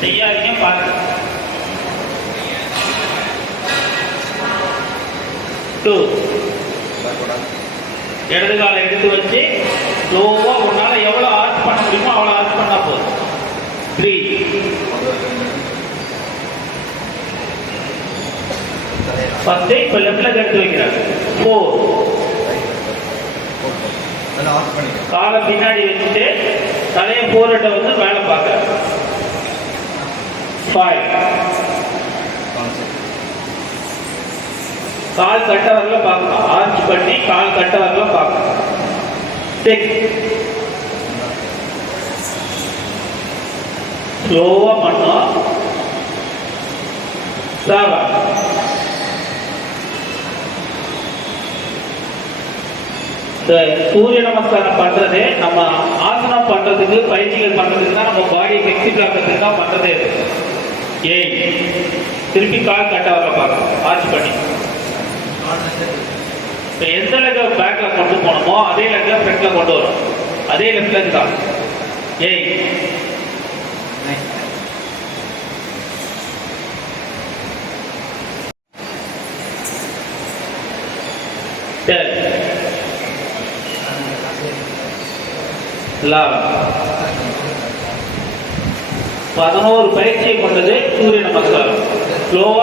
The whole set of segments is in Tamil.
செய்யாதீங்க, பாருங்க. 2 இடது காலை எடுத்து வச்சு ஸ்லோவா உன்னால எவ்வளவு ஆர்ச் பண்ண முடியுமோ அவ்வளவு ஆர்ச் பண்ணா போதும். 3 ஃபர்ஸ்ட் இப்ப லெஃப்ட்ல எடுத்து வைக்கிறாங்க. 4 காலை பின்னாடி வச்சுட்டு தலையை 4 வந்து மேல பார்க்க. 5 கால் கட்ட வரல பார்க்கணும். ஆர்ச் பண்ணி கால் கட்ட வரல பார்க்கணும். 6 ஸ்லோவா பண்ணோம். 7 சூரிய நமஸ்காரம் பண்றது நம்ம ஆசனம் பண்றதுக்கு, பயிற்சிகள் பண்றதுக்கு தான், நம்ம பாடியை ஃபிளெக்சிபிள் ஆகிறதுக்கு தான் பண்றதே. 8 திருப்பி கால் கட்ட வரல பார்க்கணும். ஆர்ச் பண்ணி எந்த லெக்க பேக்ல கொண்டு போனோமோ அதே லெக்க ஃப்ரண்ட்ல கொண்டு வரும். அதே லெஃப்ட் லெக் தான். 8 10 11 பயிற்சியை கொண்டது சூரிய நமஸ்காரம். ஸ்லோவா.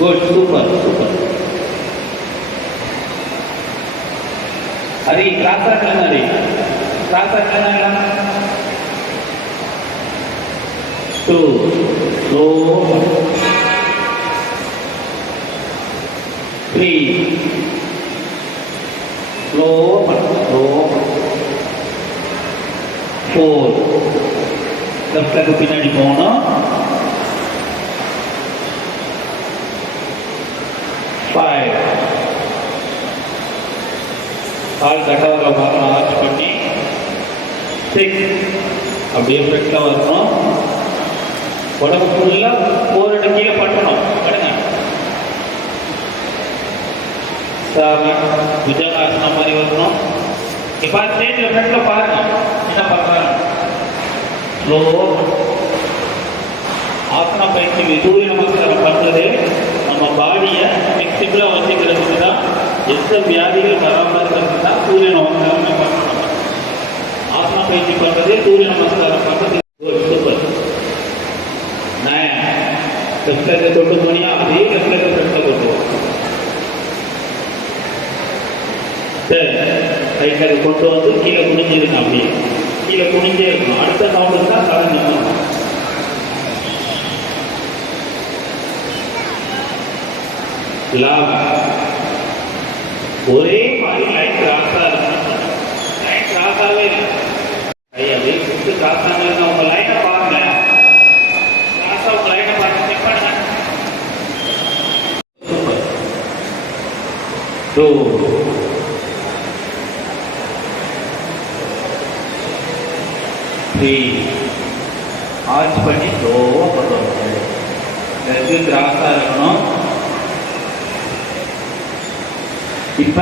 Good, super super. ஹரி கிளாஸா இல்லைன்னா ஹரி கிளாஸா இல்லைன்னா 2 ஸ்லோ. 3 slow slow. 4 லெஃப்ட்ல பின்னாடி போகணும். 5 கால் கட்டவரில் பார்க்கணும். ஆர்ச் பண்ணி. 6 அப்படியே ஃப்ரண்ட்ல வரணும். உடம்பு ஃபுல்லா 4 கீழே பட்டணும். படுங்க. 7 புஜங்காசனம் மாதிரி வரணும். இப்போ ஸ்டேஜில் ஃப்ரண்ட்ல பாருங்க என்ன பண்றாங்க. ஸ்லோ ஆசன பயிற்சி சூரிய நமஸ்காரம் பண்றது நம்ம பாடியை ஃபிளெக்சிபிளா வச்சுக்கிறதுக்கு தான். எந்த வியாதிகள் வராமல் இருக்கிறதுக்கு தான் சூரிய நமஸ்காரம் பண்ணணும். ஆசன பயிற்சி பண்றது, சூரிய நமஸ்காரம் பண்றது. சூப்பர். 9 லெஃப்ட் லெக் தொட்டு போனியா அதே லெஃப்ட் லெக் ஃப்ரண்ட்ல கொண்டு வரும். 10 ரைட் லெக் கொண்டு வந்து கீழே குனிஞ்சிருக்கணும். அப்படியே கீழே குனிஞ்சே இருக்கணும். அடுத்த கவுண்டர் தான் தலை நிற்கணும். 11 ஒரே மாதிரி லைன் கிராஸா இருக்கணும். லைன் கிராஸாவே இல்லை. அப்படியே சுத்து கிராஸாக இருந்தால் உங்க லைனை பாருங்க. கிராஸா உங்க லைனை பாருங்க. செக் பண்ணுங்க. சூப்பர். 2 3 ஆர்ச் பண்ணி ஸ்லோவா கொண்டு வரணும். லெக் கிராஸா இருக்கணும். இப்ப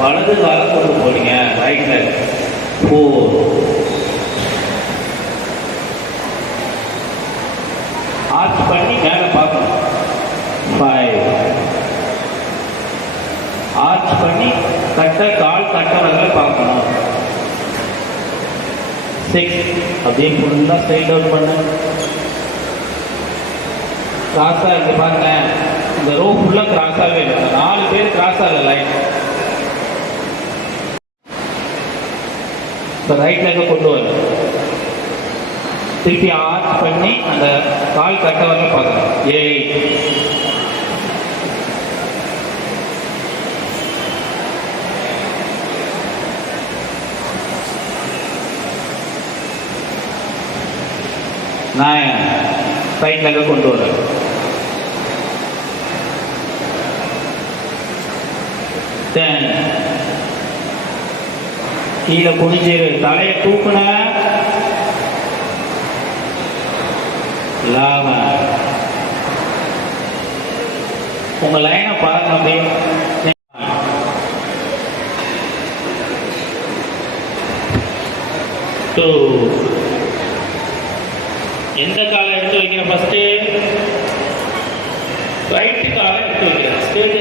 வலது காலை கொண்டு போறீங்க. Right leg. 4 ஆர்ச் பண்ணி மேல பார்க்கணும். 5 ஆர்ச் பண்ணி கட்ட கால் கட்ட வரல பார்க்கணும். 6 அப்படியே ஃபுல்லா ஸ்ட்ரைட் அவுட் பண்ணு. கிராஸா இருக்கு பாருங்க. இந்த ரோ ஃபுல்லா கிராஸாவே இருக்கு. 4 பேர் கிராஸா இல்லை லைன். ரைட் லெக்க கொண்டு வர திருப்பி ஆர்ச் பண்ணி அந்த கால் கட்ட வரல பார்க்கலாம். 8 9 ரைட் லெக்க கொண்டு வர. 10 கீழே குனிஞ்சிரு. தலையை தூக்குன. 11 உங்க லைனை பாருங்க. அப்படியே 2. எந்த காலை எடுத்து வைக்கிறேன்? ஃபர்ஸ்ட் ரைட்டு காலை எடுத்து வைக்கிறேன். ஸ்ட்ரெயிட்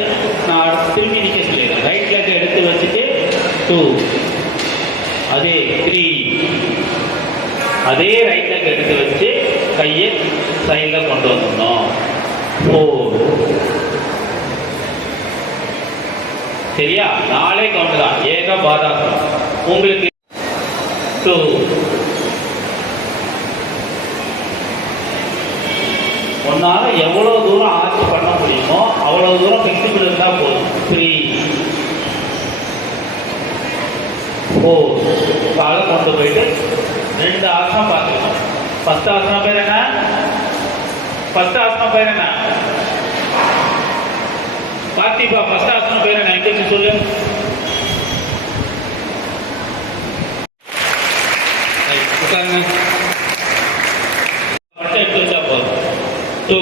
நான் திரும்பி நிற்க சொல்லிடுறேன். ரைட் லெக் எடுத்து வச்சுட்டு 2. அதே 3. அதே ரைட் லெக் எடுத்து வச்சு கையை சைடில் கொண்டு வந்துடணும். 4. சரியா? 4 கவுண்ட் தான். ஏக பாதாசனம். உங்களுக்கு 2. உன்னால எவ்வளவு தூரம் ஆட்சி பண்ண முடியுமோ அவ்வளவு தூரம் ஃபிக்சிபிள் இருந்தா போதும். 3. 4. காலை கொண்டு போயிட்டு 2 ஆசனம் பார்த்துக்கணும். ஃபர்ஸ்ட் ஆசனம் பேர் என்ன? பார்த்திபா, ஃபர்ஸ்ட் ஆசனம் பேர் என்ன? எங்க சொல்லு. உட்காருங்க. எடுத்து வச்சா போதும். 2,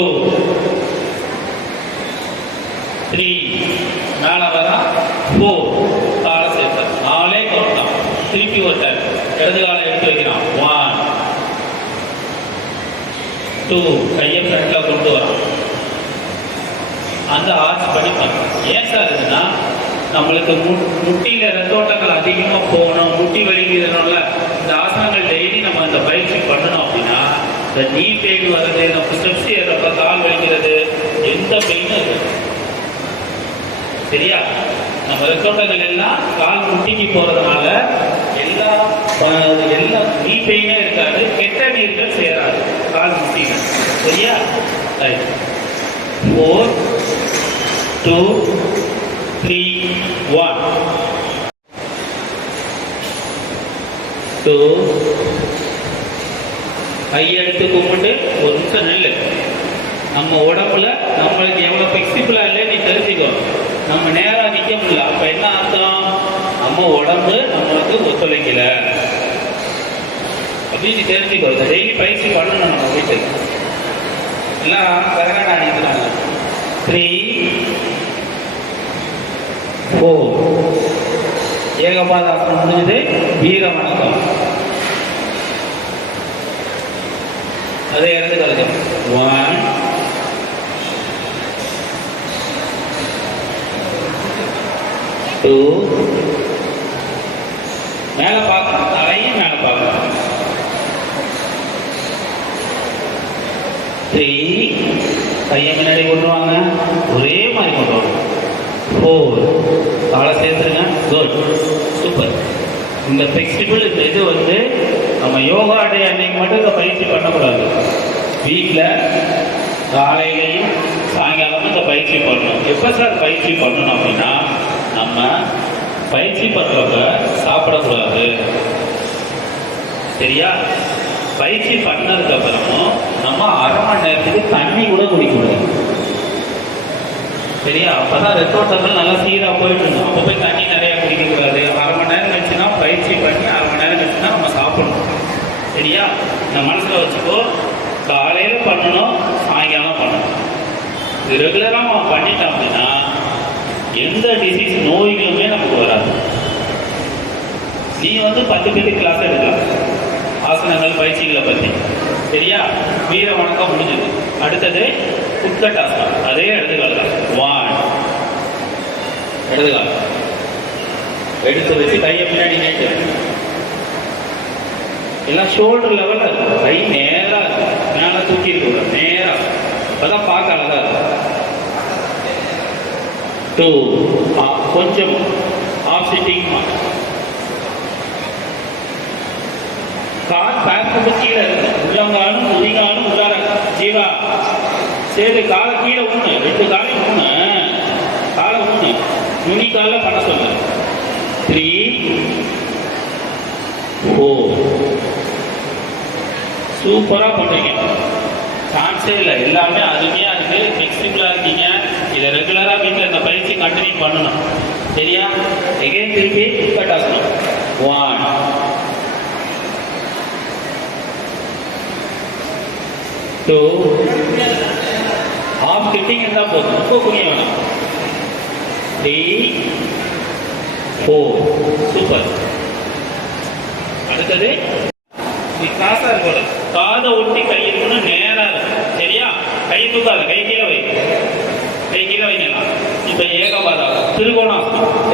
3 மேல வர 4 காலை சேர்த்து 4 கவுண்ட் தான். திருப்பி ஒரு டைம் இடது காலை எடுத்து வைக்கிறான். 1, 2 கையை ஃப்ரண்ட்ல கொண்டு வரான். அந்த ஆர்ச் பண்ணி பண்ணணும். ஏன் சார் இதுன்னா நம்மளுக்கு முட்டியில ரத்தோட்டங்கள் அதிகமாக போகணும், முட்டி வலிக்கிறதுனால இந்த ஆசனங்கள் டெய்லி நம்ம அந்த பயிற்சி பண்ணணும். அப்படின்னா இந்த நீ பெயின் வர்றது, நம்ம ஸ்டெப்ஸ் ஏறப்ப கால் வலிக்கிறது, எந்த பெயினும் இருக்கு. சரியா? நம்ம ரத்தோட்டங்கள் எல்லாம் கால் முட்டிக்கு போறதுனால எல்லா நீ பெயினே இருக்காது, கெட்ட நீர்கள் சேராது கால் முட்டிங்க. சரியா? 4, 2, 3, 1. 2. கையை எடுத்து கும்பிட்டு ஒரு நிமிஷம் நெல்லு. நம்ம உடம்புல நம்மளுக்கு எவ்வளவு ஃபிக்சிபிளா இல்லை நீ தெரிஞ்சுக்கோ. நம்ம நேரா நிக்க முடியல. அப்ப என்ன அர்த்தம்? நம்ம உடம்பு நம்மளுக்கு ஒத்துழைக்கல அப்படின்னு தெரிஞ்சுக்கோ. டெய்லி பயிற்சி பண்ணணும். நம்ம வீட்டுக்கு எல்லாம் கரெக்டாக அடிக்கிறாங்க. 3, 4 ஏகபாதாசனம் முடிஞ்சது. வீர வணக்கம். அதே இடத்து கலக்கு. 1, 2 மேல பார்க்கணும். தலையும் மேல பார்க்கணும். 3 கையை முன்னாடி கொண்டு வாங்க. ஒரே மாதிரி கொண்டு வாங்க. 4 காலை சேர்த்துருங்க. Good, super. இந்த ஃபிளெக்சிபிள் இது வந்து நம்ம யோகா டே அன்னைக்கு மட்டும் இந்த பயிற்சி பண்ணக்கூடாது. வீட்டில் காலையிலையும் சாயங்காலமும் இந்த பயிற்சி பண்ணணும். எப்போ சார் பயிற்சி பண்ணணும் அப்படின்னா, நம்ம பயிற்சி பண்ணுறப்ப சாப்பிடக்கூடாது. சரியா? பயிற்சி பண்ணதுக்கு அப்புறமும் நம்ம 1/2 மணி நேரத்துக்கு தண்ணி கூட குடிக்கக்கூடாது. சரியா? அப்பதான் ரத்தோட்டங்கள் நல்லா சீராக போயிட்டு இருக்கும். அப்போ போய் தண்ணி நிறைய குடிக்கக்கூடாது. 1/2 மணி நேரம் கழிச்சுன்னா பயிற்சி பண்ணி 1/2 மணி நேரம் கழிச்சுன்னா நம்ம சாப்பிடணும். சரியா? இந்த மனசில் வச்சுக்கோ. காலையில் பண்ணணும், சாயங்காலம் பண்ணணும். இது ரெகுலராக நம்ம பண்ணிட்டோம் அப்படின்னா எந்த டிசீஸ் நோய்களுமே நமக்கு வராது. நீ வந்து 10 பேருக்கு கிளாஸ் எடுக்கலாம் ஆசனங்கள் பயிற்சிகளை பற்றி. சரியா? வீர வணக்கம் முடிஞ்சது. அடுத்தது உட்கட் ஆசனம். அதே இடதுகால் தான். 1 இடதுகால் எடுத்து வச்சு கையை பின்னாடி நீட்டு. எல்லாம் ஷோல்டர் லெவலில் இருக்கும். கை நேராக இருக்கும். மேலே தூக்கி இருக்க நேராக. அப்பதான் பார்க்க அழகா இருக்கும். 2 கொஞ்சம் ஆஃப் சிட்டிங். கால் பேக்கு கீழே இருக்கு. உள்ளங்காலும் நுனிகாலும் உள்ளார. ஜீவா சரி, காலை கீழே ஊனு. 2 காலையும் ஊனு. காலை ஊனு. நுனி காலில் பண்ண சொல்லு. 3, 4 சூப்பராக பண்ணுறீங்க. சான்ஸே இல்லை. எல்லாமே அருமையாக இருக்குது. ஃப்ளெக்சிபிளாக இருக்கீங்க. இதை ரெகுலராக வீட்டில் இந்த பயிற்சி கண்டினியூ பண்ணணும். சரியா? எகைன் திருப்பி உட்கட் ஆசனம். 1, 2 ஆஃப் கிட்டிங் இருந்தால் போதும். ரொம்ப குனிய வேணாம். 3, 4 சூப்பர். அடுத்தது நீ கிராஸாக இருக்கணும். காதை ஒட்டி கை இருக்கணும், நேராக இருக்கும். சரியா? கை தூக்காத, கை கீழே வை, கை கீழே வைக்கலாம். இப்போ ஏகபாதம் திருகோணம்,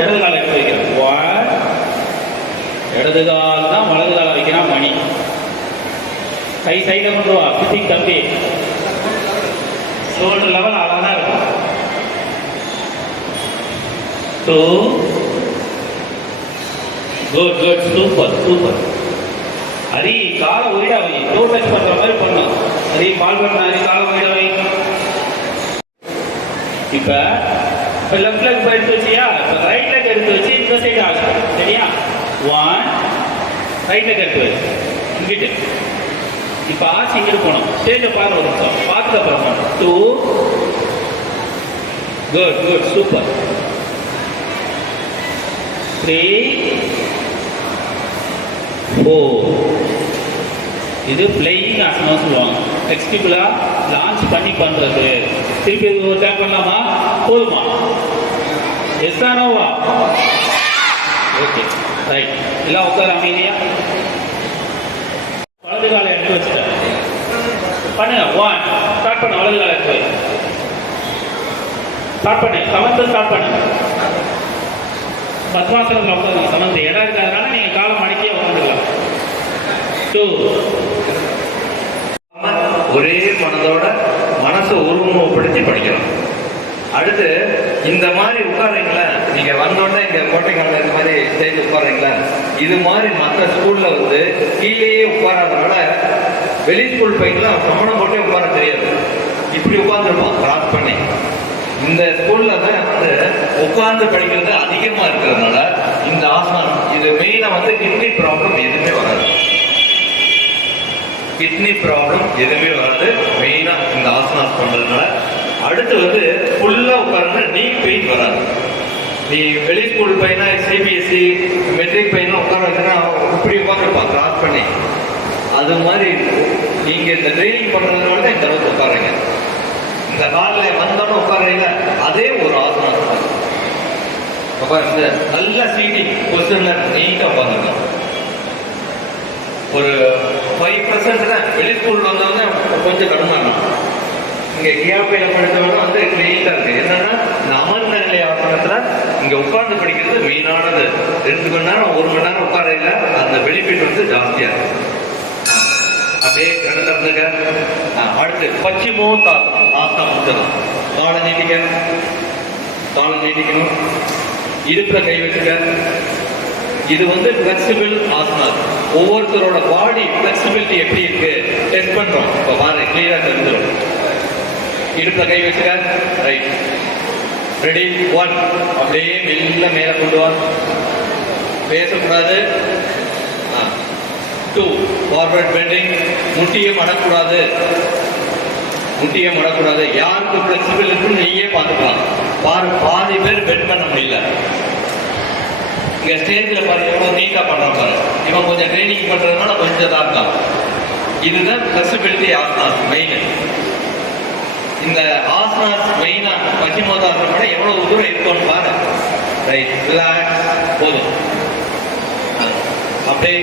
இடது காலை எடுத்து வைக்கிறேன். இடது கால் தான் வலது காலை வைக்கிறான் மணி. கை சைடை கொண்டு வா, பிசிங் தம்பி. ஷோல்டர் லெவல் அழகாக இருக்கும். 2 good good, super super. Hari காலை ஒயிடா வை, டோ டச் பண்ற மாதிரி பண்ணும். ஹரி பால் பண்ண, ஹரி காலை ஒயிடா வை. இப்போ லெஃப்ட் லெக் எடுத்து வச்சியா, இப்போ ரைட் லெக் எடுத்து வச்சு இந்த சைடு ஆகும். சரியா? 1 ரைட் லெக் எடுத்து வச்சு இங்கிட்டு. இப்போ ஆச்சு இங்கிட்டு போனோம். ஸ்டேஜை பாரு ஒரு நிமிஷம், பார்த்துட்டு அப்புறம் 2 குட் குட் சூப்பர். 3 4. இது பிளேயிங் ஆசனம் சொல்லுவாங்க. ஃப்ளெக்சிபிளாக லான்ச் பண்ணி பண்ணுறது. திருப்பி இது ஒரு டேப் பண்ணலாமா? போதுமா? எஸ் ஆனோவா? Okay right. எல்லாம் உட்கார அமைதியா. வலது காலை எடுத்து வச்சுட்டேன். பண்ணுங்க. 1 ஸ்டார்ட் பண்ண. வலது காலை எடுத்து வை. ஸ்டார்ட் பண்ணு. சமந்து ஸ்டார்ட் பண்ணு. பத்மாசனத்தில் உட்காந்து சமந்து இடம் இருக்கிறதுனால நீங்கள் காலம் மடக்கியே உட்காந்துக்கலாம். 2 ஒரே மனதோட மனசை ஒருமுகப்படுத்தி படிக்கணும். அடுத்து இந்த மாதிரி உட்கார்றீங்களா, நீங்க வந்தோடனே இங்க கோட்டைக்கால இந்த மாதிரி ஸ்டேஜ் உட்கார்றீங்களா, இது மாதிரி மற்ற ஸ்கூல்ல வந்து கீழேயே உட்காராதனால வெளி ஸ்கூல் பையன்லாம் சமணம் போட்டே உட்கார தெரியாது. இப்படி உட்காந்துருப்போம் கிராஸ் பண்ணி. இந்த ஸ்கூல்ல தான் வந்து உட்கார்ந்து படிக்கிறது அதிகமா இருக்கிறதுனால இந்த ஆசனம் இது மெயினா வந்து கிட்னி ப்ராப்ளம் எதுவுமே வராது. கிட்னி ப்ராப்ளம் எதுவுமே வராது மெயினா இந்த ஆசனம் பண்றதுனால. அடுத்து வந்து ஃபுல்லா உட்கார்ந்து நீ பெயின் வராது. நீ வெளி ஸ்கூல் பையனா சிபிஎஸ்சி மெட்ரிக் பையனா உட்கார வச்சுன்னா இப்படி உட்காந்துருப்பான் கிராஸ் பண்ணி. அது மாதிரி நீங்க இந்த ட்ரைனிங் பண்றதுனால தான் இந்த அளவுக்கு உட்காருங்க. இந்த காலில் வந்தோன்னு உட்காருங்க. அதே ஒரு ஆசனம் உட்காந்து நல்ல சீட்டிங் பொசிஷன்ல நீட்டா உட்காந்துருக்கோம். ஒரு 5% தான் வெளி ஸ்கூல் வந்தவங்க கொஞ்சம் கடுமாடலாம். இங்க கியாப்பையில படித்தவங்க வந்து கிளீனா இருக்கு. என்னன்னா இந்த அமர்ந்த நிலை ஆசனத்துல இங்க உட்கார்ந்து படிக்கிறது மெயினானது. 2 மணி நேரம் 1 மணி நேரம் உட்காரையில அந்த பெனிஃபிட் வந்து ஜாஸ்தியா இருக்கு. அப்படியே கிடந்துங்க. அடுத்து பச்சிமோத்தாசனம். ஆசனம் முடிச்சலாம். காலை நீட்டிக்க, காலை நீட்டிக்கணும். இடுப்புல கை வச்சுக்க. இது வந்து பிளெக்சிபிள் ஆசனம். ஒவ்வொருத்தரோட பாடி பிளெக்சிபிலிட்டி எப்படி இருக்கு டெஸ்ட் பண்றோம். இப்போ பாருங்க கிளியரா தெரிஞ்சிடும். இடுப்புல கை வச்சுக்க. ரைட். ரெடி. 1 அப்படியே மெல்ல மேல கொண்டு வா. பேசக்கூடாது. 2 ஃபார்வர்ட் பெண்டிங். முட்டியே மடக்கூடாது. முட்டியே மடக்கூடாது. யாருக்கு பிளெக்சிபிள் இருக்குன்னு நீயே பார்த்துக்கலாம். பாதி பேர் பெண்ட் பண்ண முடியல. இங்க ஸ்டேஜ்ல பாரு எவ்வளவு நீட்டா பண்றான் பாரு. இவன் கொஞ்சம் ட்ரைனிங் பண்றதுனால கொஞ்சம் தான் இருக்கான். இதுதான் பிளெக்சிபிலிட்டி ஆசனாஸ் மெயின். இந்த ஆசனாஸ் மெயினா பச்சிமோதாசனம் கூட எவ்வளவு தூரம் இருக்கும்னு பாரு. ரைட். ரிலாக்ஸ். போதும். அப்படியே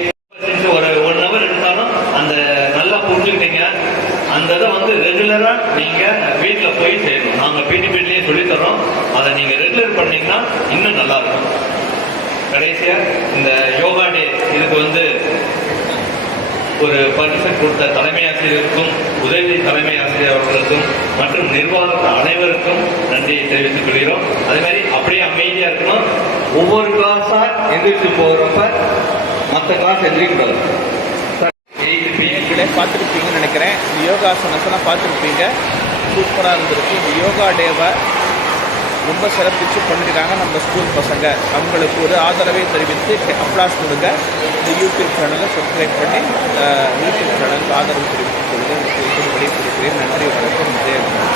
ஒரு 1 ஹவர் எடுத்தாலும் அந்த நல்லா புரிஞ்சுக்கிட்டீங்க. அந்த இதை வந்து ரெகுலரா நீங்க வீட்டுல போய் செய்யணும். நாங்க பிடி பீட்லயே சொல்லித்தரோம். அதை நீங்க ரெகுலர் பண்ணீங்கன்னா இன்னும் நல்லா இருக்கும். கடைசியா இந்த யோகா டே இதுக்கு வந்து ஒரு பரிசு கொடுத்த தலைமை ஆசிரியருக்கும் உதவி தலைமை ஆசிரியர் அவர்களுக்கும் மற்றும் நிர்வாகத்தில் அனைவருக்கும் நன்றியை தெரிவித்துக் கொள்கிறோம். அதே மாதிரி அப்படியே அமைதியா இருக்கணும். ஒவ்வொரு கிளாஸா எந்திரிச்சு போறப்ப மற்ற கிளாஸ் எந்திரிக்கூடாது. நீங்களே பார்த்துருப்பீங்கன்னு நினைக்கிறேன். இந்த யோகாசனத்தெல்லாம் பார்த்துருப்பீங்க. சூப்பராக இருந்திருக்கு. இந்த யோகா டேவை ரொம்ப சிறப்பிச்சு பண்ணியிருக்காங்க நம்ம ஸ்கூல் பசங்க. அவங்களுக்கு ஒரு ஆதரவை தெரிவித்து அப்ளாஸ் கொடுங்க. இந்த யூடியூப் சேனலை சப்ஸ்கிரைப் பண்ணி யூடியூப் சேனலுக்கு ஆதரவு தெரிவித்துக் கொள்ளுங்கள். விடைபெறுகிறேன். நன்றி, வணக்கம். விஜயகுமார்.